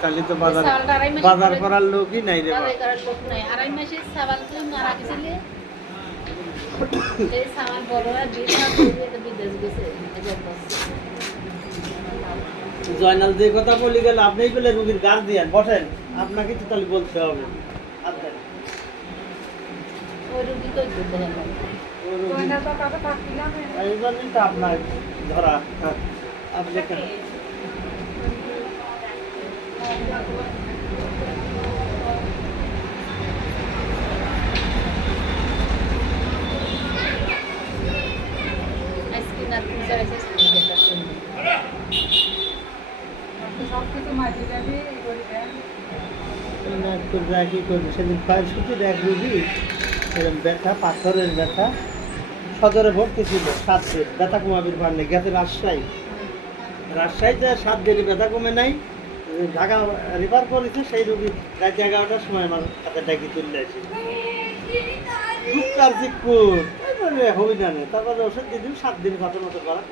তাহলে তো বাজার করার লোকই নাই রে বাবা। আড়াই মাসের সাবাল তুই মারা গেছিলে এই সাবাল বড়রা বিদেশ গেছে জয়নাল যে কথা বলি গেল আপনি বলে রুগীর গার্ডিয়ান বসেন, আপনাকে তো তাহলে বলতে হবে। ওই রুগী কই করতে হবে এই জন্যই তো আপনার ধরা আপনি আইসক্রিম আর পিজা আছে কি করবে সেদিন পায়ের সুতি দেখ রুগী এরকম ব্যথা, পাথরের ব্যথা, সদরে ভর্তি ছিল 7 দিন, ব্যথা কমাবির পারলে গেছে রাজশাহীতে 7 দিনই ব্যথা কমে নাই, ঢাকা রিফার করেছে। সেই রুগী রাত 11টার সময় আমার হাতে ডাকি তুলে আছে হবি না, তারপরে ওষুধ দিয়ে দিন 7 দিন কত মতো করা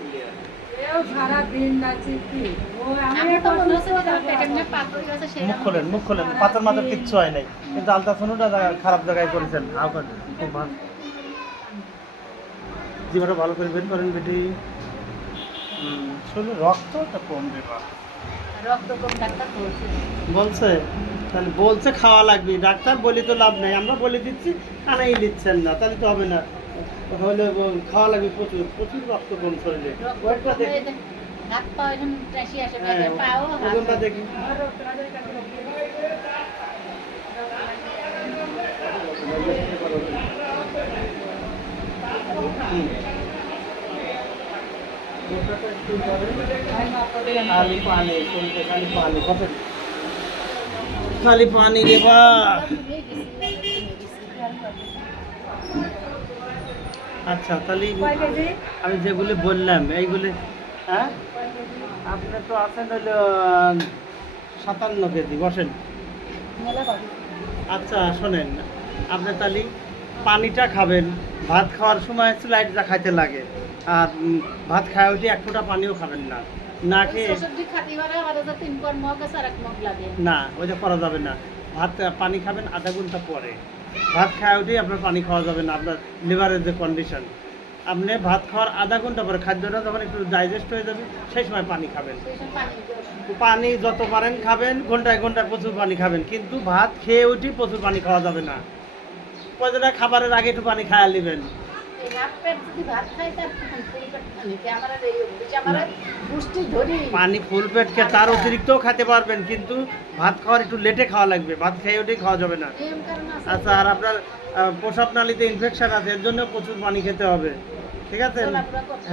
তুলে মুখ খোলেন পাথর মাথার কিচ্ছু হয় নাই, কিন্তু আলট্রাসাউন্ডটা খারাপ জায়গায় করেছেন। খুব ভালো জীবনটা ভালো করে বের করেন বেটি। শরীরে রক্তটা কম দেবা বলছে, তাহলে বলছে খাওয়া লাগবে, ডাক্তার বলি তো লাভ নেই, আমরা বলে দিচ্ছি কানাই নিচ্ছেন না, তাহলে তো হবে না। হলে খাওয়া লাগবে প্রচুর প্রচুর রক্ত কম শরীরে। দেখি খালি পানি রে বা। আচ্ছা তাহলে আমি যেগুলি বললাম এইগুলি, হ্যাঁ আপনি তো আছেন হইল 57 কেজি, বসেন। আচ্ছা শোনেন, আপনি তাহলে পানিটা খাবেন, ভাত খাওয়ার সময় স্লাইডটা খাইতে লাগে, আর ভাত খাওয়া উঠে 1 ফোঁটা পানিও খাবেন না, না খেয়ে না ওইটা করা যাবে না। ভাত পানি খাবেন আধা ঘন্টা পরে, ভাত খাওয়া উঠেই আপনার পানি খাওয়া যাবে না, আপনার লিভারের যে কন্ডিশন। আপনি ভাত খাওয়ার আধা ঘন্টা পরে খাদ্যটা যখন একটু ডাইজেস্ট হয়ে যাবে সেই সময় পানি খাবেন। পানি যত পারেন খাবেন, ঘন্টায় ঘন্টায় প্রচুর পানি খাবেন, কিন্তু ভাত খেয়ে উঠেই প্রচুর পানি খাওয়া যাবে না। প্রয়োজনে খাবারের আগে একটু পানি খাইয়া নেবেন। পানি ফুল পেট খেয়ে তার অতিরিক্তও খেতে পারবেন, কিন্তু ভাত খাওয়ার একটু লেটে খাওয়া লাগবে, ভাত খেয়ে উঠেই খাওয়া যাবে না। আচ্ছা, আর আপনার প্রসাব নালীতে ইনফেকশন আছে, এর জন্য প্রচুর পানি খেতে হবে, ঠিক আছে?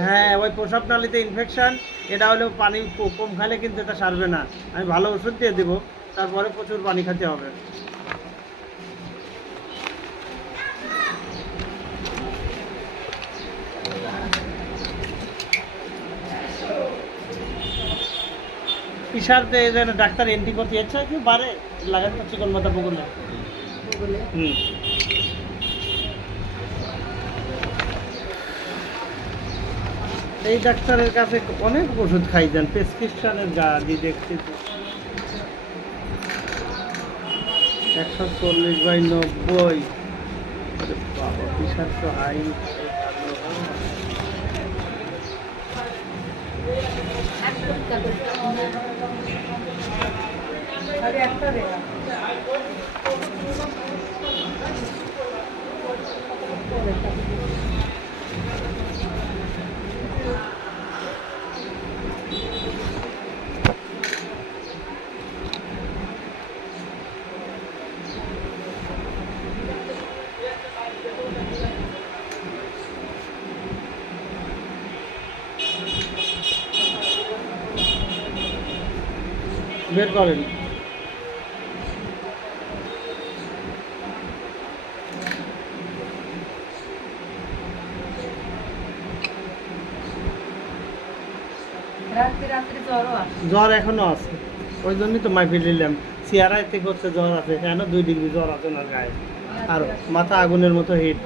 হ্যাঁ, ওই প্রসাব নালীতে ইনফেকশন, এটা হলেও পানি কম খাইলে কিন্তু এটা সারবে না। আমি ভালো ওষুধ দিয়ে দেবো, তারপরে প্রচুর পানি খেতে হবে। পিসারতে যেন ডাক্তার এন্ট্রি করতে ইচ্ছা কি বারে লাগান তো চিকন মাথা বগুলে। এই ডাক্তারের কাছে অনেক ওষুধ খাই দেন, প্রেসক্রিপশনের গাড়ি দেখছি তো 140/90। বাবা পিসার তো হাই। বের করেন। জ্বর এখনো আছে, ওই জন্যই তো মাইফিল নিলাম। সিআরআই থেকে হচ্ছে জ্বর আছে, কেন 2 ডিগ্রি জ্বর আছে না গায়ে, আর মাথা আগুনের মতো হিট।